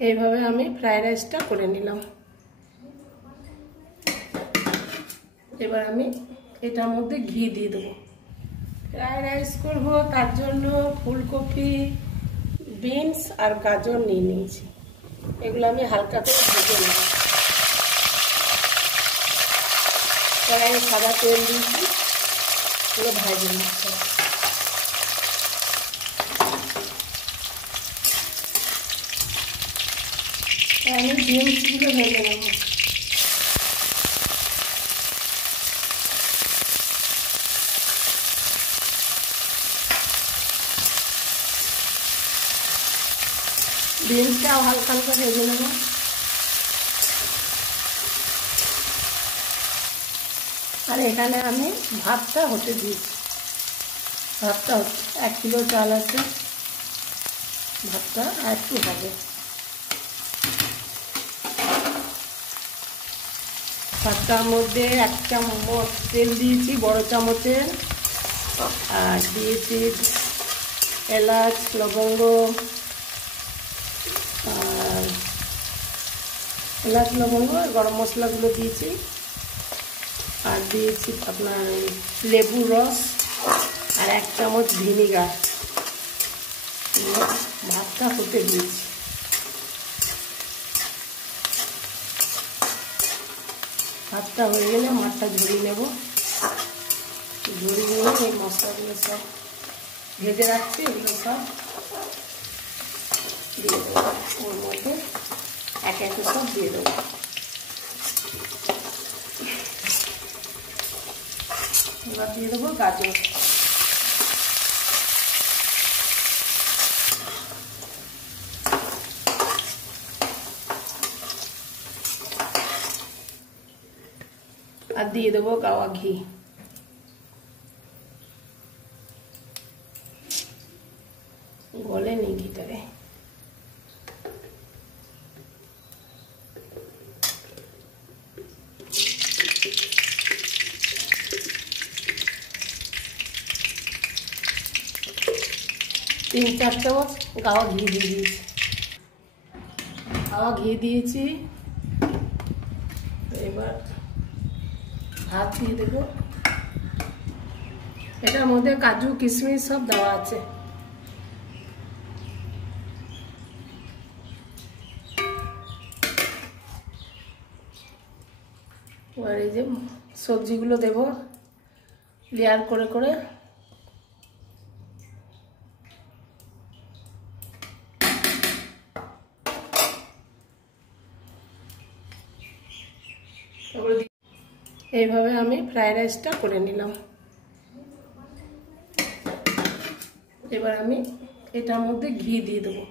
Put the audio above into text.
এইভাবে আমি ফ্রাইড রাইসটা করে নিলাম। এবার আমি এটার মধ্যে ঘি দিয়ে দেবো। ফ্রাইড রাইস করবো, তার জন্য ফুলকপি, বিনস আর গাজর নিয়ে নিয়েছি। এগুলো আমি হালকা করে ভেজে নেব। কড়াইয়ে সাদা তেল দিয়েছি, পুরো ভাজে নিচ্ছি। আমি বিনসগুলো ভেজে নেব। বিনসটাও হালকা হালকা ভেজে নেব। আর এখানে আমি ভাতটা হতে দিয়েছি। ভাতটা হচ্ছে 1 কিলো চাল আছে, ভাতটা আর একটু হবে। ভাতটার মধ্যে 1 চামচ তেল দিয়েছি, বড় চামচের, আর দিয়েছি এলাচ, লবঙ্গ, আর এলাচ, লবঙ্গ আর গরম মশলাগুলো দিয়েছি। আর দিয়েছি আপনার লেবুর রস আর 1 চামচ ভিনিগার। ভাতটা হতে দিয়েছি। ভাতটা হয়ে গেলে মাছটা ঝরিয়ে নেব। ঝরিয়ে নিয়ে এই মশলাগুলো সব ভেজে রাখছি, এগুলো সব দিয়ে দেবো ওর মধ্যে, এক এক সব দিয়ে দেবো। এবার দিয়ে দেবো গাজর। আর দিয়ে দেবো গাওয়া ঘি। গলেনি ঘিটারে। 3-4 চামচ গাওয়া ঘি দিয়ে দিয়েছি। গাওয়া ঘি দিয়েছি। এবার ভাত দিয়ে দেবো। এটার মধ্যে কাজু, কিশমিশ সব দেওয়া আছে। এবার এই যে সবজিগুলো দেব লেয়ার করে করে। এইভাবে আমি ফ্রাইড রাইসটা করে নিলাম। এবার আমি এটার মধ্যে ঘি দিয়ে দেবো।